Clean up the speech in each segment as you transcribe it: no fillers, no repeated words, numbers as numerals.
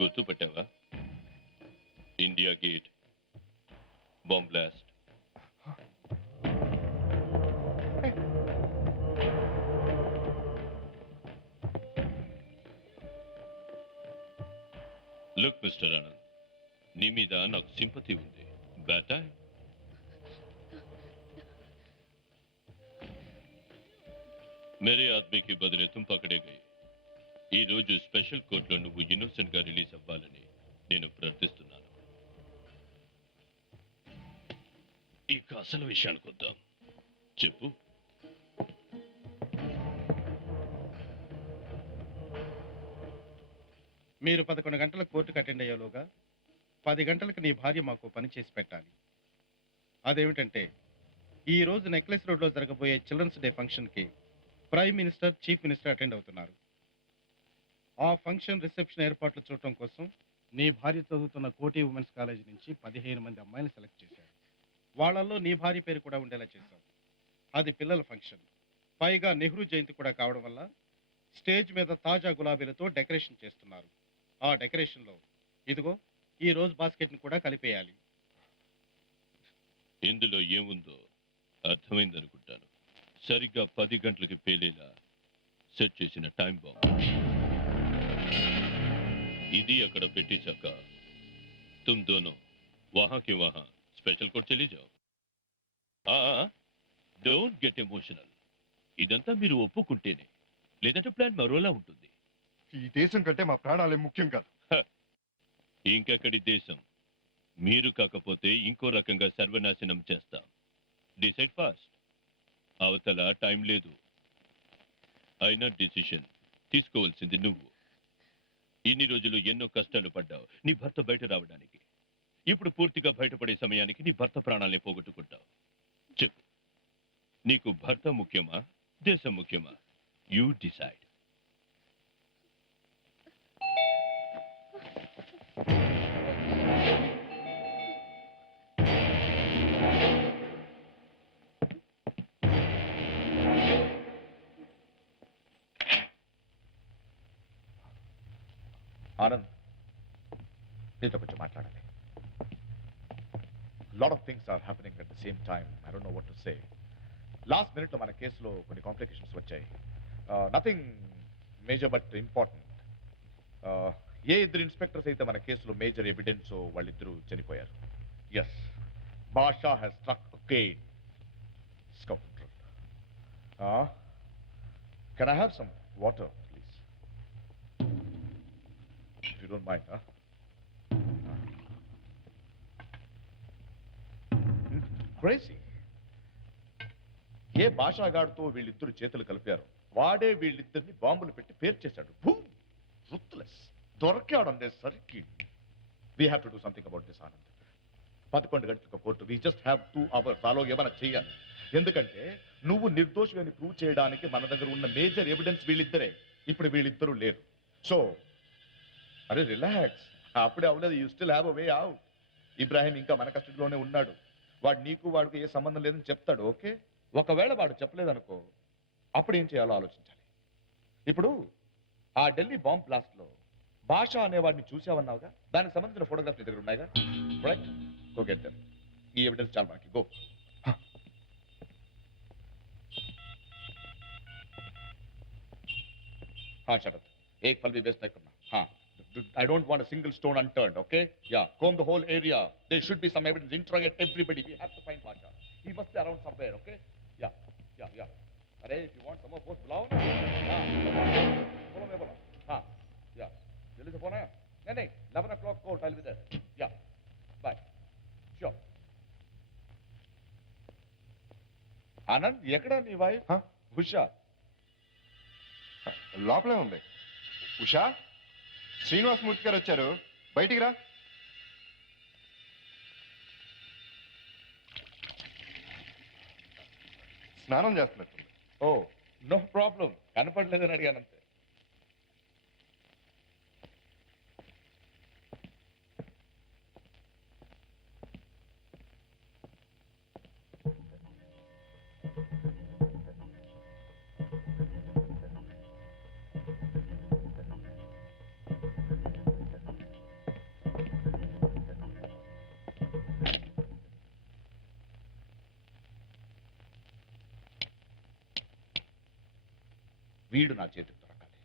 గుర్తుపట్టావా? India gate, bomb blast. Look mister Anand, నీ మీద నాకు సింపతి ఉంది. బేటా, मेरे आदमी की बदले तुम पकड़े गए. ఈ రోజు స్పెషల్ కోర్టులో నువ్వు ఇన్నోసెంట్ గా రిలీజ్ అవ్వాలని నేను ప్రార్థిస్తున్నాను. ఇక అసలు విషయానికి వద్దాం. చెప్పు. మీరు 11 గంటలకు కోర్టుకు అటెండ్ అయ్యేలోగా 10 గంటలకు నీ భార్య మాకు పని చేసి పెట్టాలి. అదేమిటంటే ఈ రోజు నెక్లెస్ రోడ్లో జరగబోయే చిల్డ్రన్స్ డే ఫంక్షన్కి prime minister, chief minister attend అవుతున్నారు. ఆ ఫంక్షన్ రిసెప్షన్ ఏర్పాట్లు చూడటం కోసం నీ భార్య చదువుతున్న కోటి ఉమెన్స్ కాలేజ్ నుంచి 15 మంది అమ్మాయిలు సెలెక్ట్ చేశారు. వాళ్ళల్లో నీ భార్య పేరు కూడా ఉండేలా చేశావు. అది పిల్లల ఫంక్షన్, పైగా నెహ్రూ జయంతి కూడా కావడం వల్ల స్టేజ్ మీద తాజా గులాబీలతో డెకరేషన్ చేస్తున్నారు. ఆ డెకరేషన్లో ఇదిగో ఈ రోజ్ బాస్కెట్ని కూడా కలిపేయాలి. ఇందులో ఏముందో అర్థమైందనుకుంటాను. సరిగ్గా 10 గంటలకి పేలేలా సెట్ చేసిన టైం బాంబ్ ఇది. అక్కడ పెట్టేశాక तुम दोनों वहां के वहां స్పెషల్ కోర్ట్ చలి జాओ. Don't get emotional. ఇదంతా మీరు ఒప్పుకుంటేనే, లేదంటే ప్లాన్ మరోలా ఉంటుంది. ఈ దేశం కంటే మా ప్రాణాలే ముఖ్యం కాదు. ఇంకెక్కడి దేశం? మీరు కాకపోతే ఇంకో రకంగా సర్వనాశనం చేస్తాం. Decide fast. అవతల టైం లేదు. అయినా డిసిషన్ తీసుకోవాల్సింది నువ్వు. ఇన్ని రోజులు ఎన్నో కష్టాలు పడ్డావు నీ భర్త బయట రావడానికి. ఇప్పుడు పూర్తిగా బయటపడే సమయానికి నీ భర్త ప్రాణాల్ని పోగొట్టుకుంటావు. చెప్పు, నీకు భర్త ముఖ్యమా, దేశం ముఖ్యమా? You decide. ఆనంద్, నీతో కొంచెం మాట్లాడాలి. Lot of things are happening at the same time. I don't know what to say. Last మినిట్లో మన కేసులో కొన్ని కాంప్లికేషన్స్ వచ్చాయి. Nothing major but important. ఏ ఇద్దరు ఇన్స్పెక్టర్స్ అయితే మన కేసులో మేజర్ ఎవిడెన్స్ వాళ్ళిద్దరూ చనిపోయారు. Yes, Basha has struck again. Scoundrel. Can I have some water? If you don't mind, huh? Crazy. ఏ భాషాగాడితో వీళ్ళిద్దరు చేతులు కలిపారు, వాడే వీళ్ళిద్దరిని బాంబులు పెట్టి పేర్చేశాడు. రూత్లెస్. దొరకాడు అనేసరికి we have to do something about this Anand. 11 గంటలకు court. We just have 2 hours. అలో ఏమైనా చెయ్యాలి. ఎందుకంటే నువ్వు నిర్దోషి అని ప్రూవ్ చేయడానికి మన దగ్గర ఉన్న మేజర్ ఎవిడెన్స్ వీళ్ళిద్దరే. ఇప్పుడు వీళ్ళిద్దరూ లేరు. సో అరే రిలాక్స్, అప్పుడే అవ్వలేదు. You still have a way out. Ibrahim ఇంకా మన కస్టడీలోనే ఉన్నాడు. వాడు నీకు వాడికి ఏ సంబంధం లేదని చెప్తాడు. ఓకే, ఒకవేళ వాడు చెప్పలేదనుకో, అప్పుడు ఏం చేయాలో ఆలోచించాలి. ఇప్పుడు ఆ ఢిల్లీ బాంబ్ బ్లాస్ట్లో భాష అనేవాడిని చూసావన్నావుగా, దానికి సంబంధించిన ఫోటోగ్రాఫ్ నీ దగ్గర ఉన్నాయిగా. Right, go get them. ఈ ఎవిడెన్స్ చాలా మనకి. గో. శరత్, ఏక్ ఫల్ భీ వేస్ట్ नहीं करना. हाँ, I don't want a single stone unturned, okay? Yeah, comb the whole area. There should be some evidence. Interrogate everybody. We have to find Pasha. He must be around somewhere, okay? Yeah. Arey, if you want some more post, bulao na. हाँ, बोलो मैं बोला. हाँ, yeah. जल्दी से phone आया? नहीं, 11 o'clock court. I'll be there. Yeah, bye. Sure. Anand, ఎక్కడ నీ వైఫ్? ఉషా లోపలే ఉంది. ఉషా, శ్రీనివాసమూర్తి గారు వచ్చారు, బయటికి రా. స్నానం చేస్తున్నట్టుంది. ఓ, నో ప్రాబ్లం. కనపడలేదని అడిగానంతే. వీడు నా చేతికి దొరకాలి.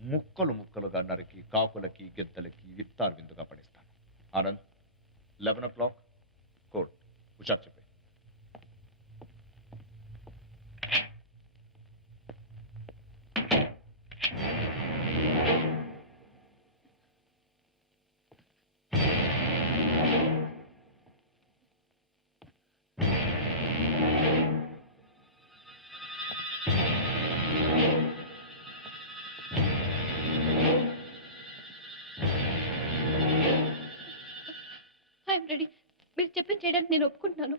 ముక్కలు ముక్కలుగా నరికి కాకులకి గిద్దలకి విత్తారు విందుగా పడిస్తాను. Anand, 11 o'clock court. హుషార్ చెప్పే. I'm ready. మీరు చెప్పింది చేయడానికి నేను ఒప్పుకుంటున్నాను.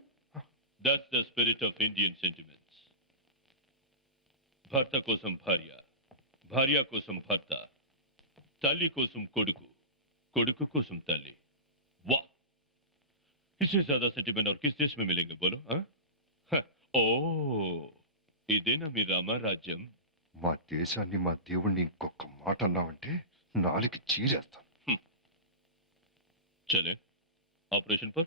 That's the spirit of Indian sentiments. భర్త కోసం భార్య, భార్య కోసం భర్త, తల్లి కోసం కొడుకు, కొడుకు కోసం తల్లి. वाह, इससे ज्यादा सेंटिमेंट और किस देश में मिलेंगे बोलो? हाँ? ओ, ఇదేనా మీ రామరాజ్యం? మా దేశాన్ని మా దేవుణ్ణి ఇంకొక మాట అన్నావంటే నాలుగు చీరేస్తాను. चले ऑपरेशन पर.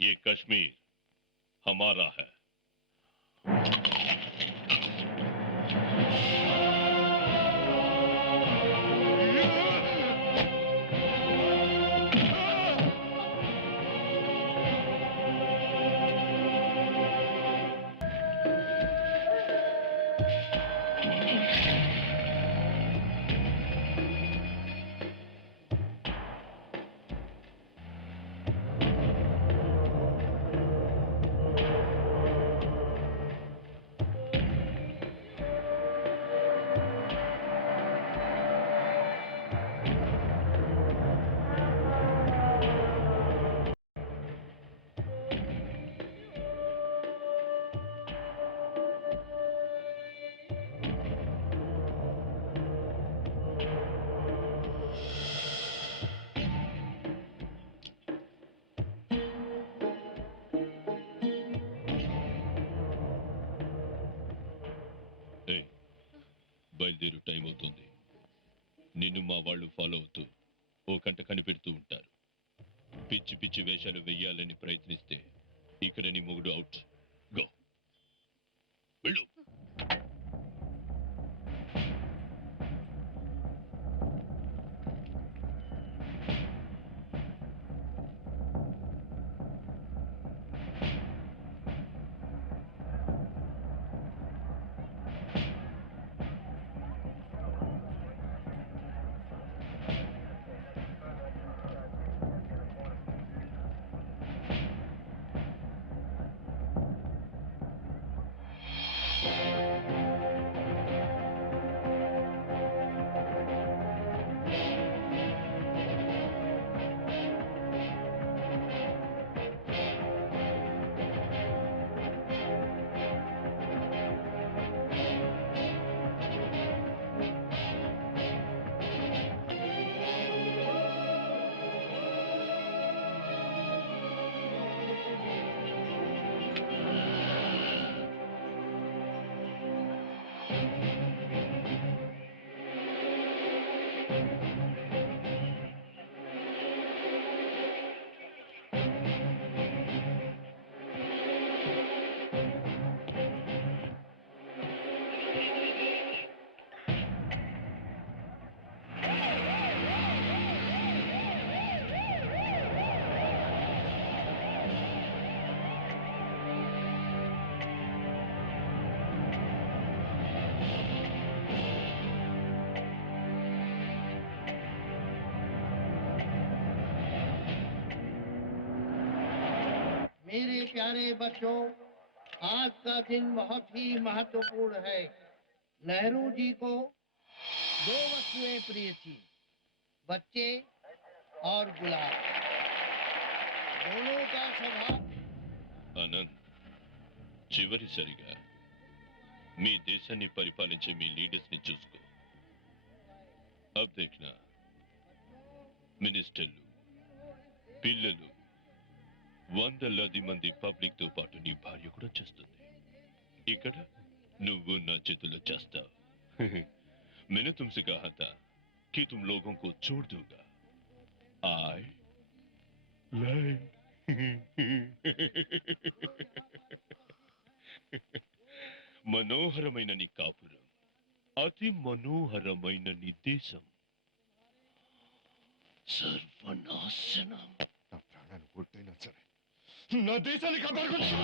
ये कश्मीर हमारा है. బయలుదేరు, టైం అవుతుంది. నిన్ను మా వాళ్ళు ఫాలో అవుతూ ఓ కంట కనిపెడుతూ ఉంటారు. పిచ్చి పిచ్చి వేషాలు వెయ్యాలని ప్రయత్నిస్తే ఇక్కడ నీ మొగుడు అవుట్. గో, వెళ్ళు. मेरे प्यारे बच्चों, आज का दिन बहुत ही महत्वपूर्ण है। नेहरू जी को दो वस्तुएं प्रिय थी, बच्चे और गुलाब। दोनों का स्वभाव ఆనంద్, చివరిసరిగా మీ దేశాన్ని పరిపాలించే మీ లీడర్స్ ని చూసుకో. అబ్ దేఖ్నా, మినిస్టర్లు, పిల్లలు, వందలాది మంది పబ్లిక్ తో పాటు నీ భార్య కూడా చేస్తుంది. ఇక్కడ నువ్వు నా చేతుల్లో చేస్తావు. मैंने तुमसे कहा था कि तुम लोगों को छोड़ दूंगा। आई మనోహరమైన నీ కాపురం, అతి మనోహరమైన నీ దేశం సర్వనాశనం. నా ప్రాణాన్ని ఒట్టైనా సరే నా దేశాన్ని కాపాడుకుంటా.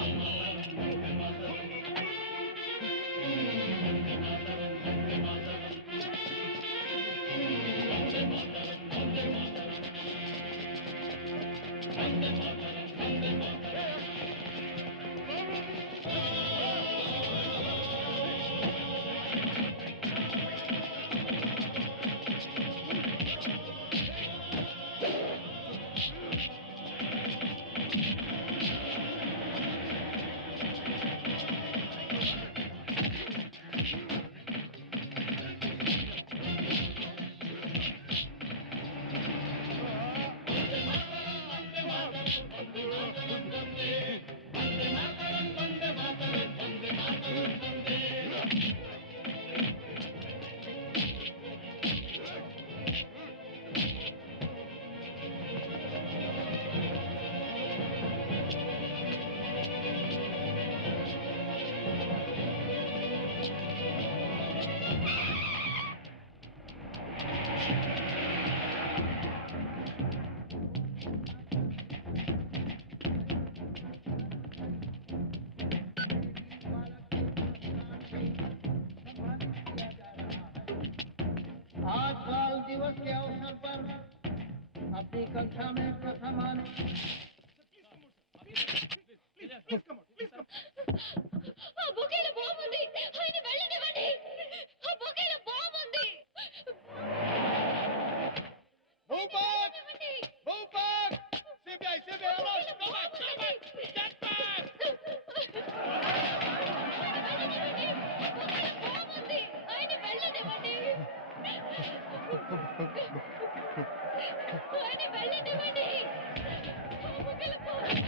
आज बाल दिवस के अवसर पर अपनी कक्षा में प्रथम आने ఆ బొకేలో బాగుంది, ఆయన వెళ్ళనివ్వండి. ఆ బొకేలో బాగుంది. Move back! వెళ్ళనివ్వండి. Move back! CBI, CBI, alert! Go back! Get back! బాగుంది, ఆయన వెళ్ళనివ్వండి. ఆయన వెళ్ళనివ్వండి. ఆ బొకేలో బాగుంది.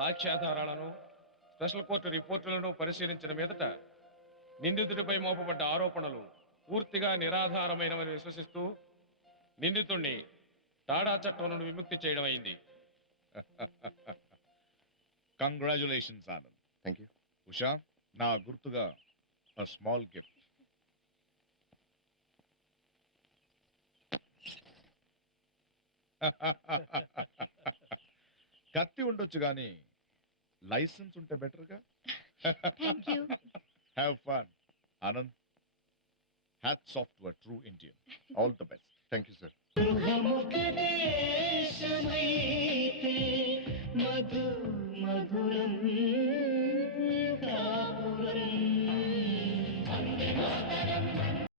సాక్ష్యాధారాలను స్పెషల్ కోర్టు రిపోర్టులను పరిశీలించిన మీదట నిందితుడిపై మోపబడ్డ ఆరోపణలు పూర్తిగా నిరాధారమైనవని విశ్వసిస్తూ నిందితుణ్ణి టాడా చట్టం నుండి విముక్తి చేయడం అయింది. Congratulations Anand. Thank you. Usha, నా గుర్తుగా స్మాల్ గిఫ్ట్. కత్తి ఉండొచ్చు కానీ లైసెన్స్ ఉంటే బెటర్గా. Thank you. Have fun Anand. Hats off to a true Indian. All the best. Thank you sir. గృహముఖదేశమైతే మధు మధురం కాపురం.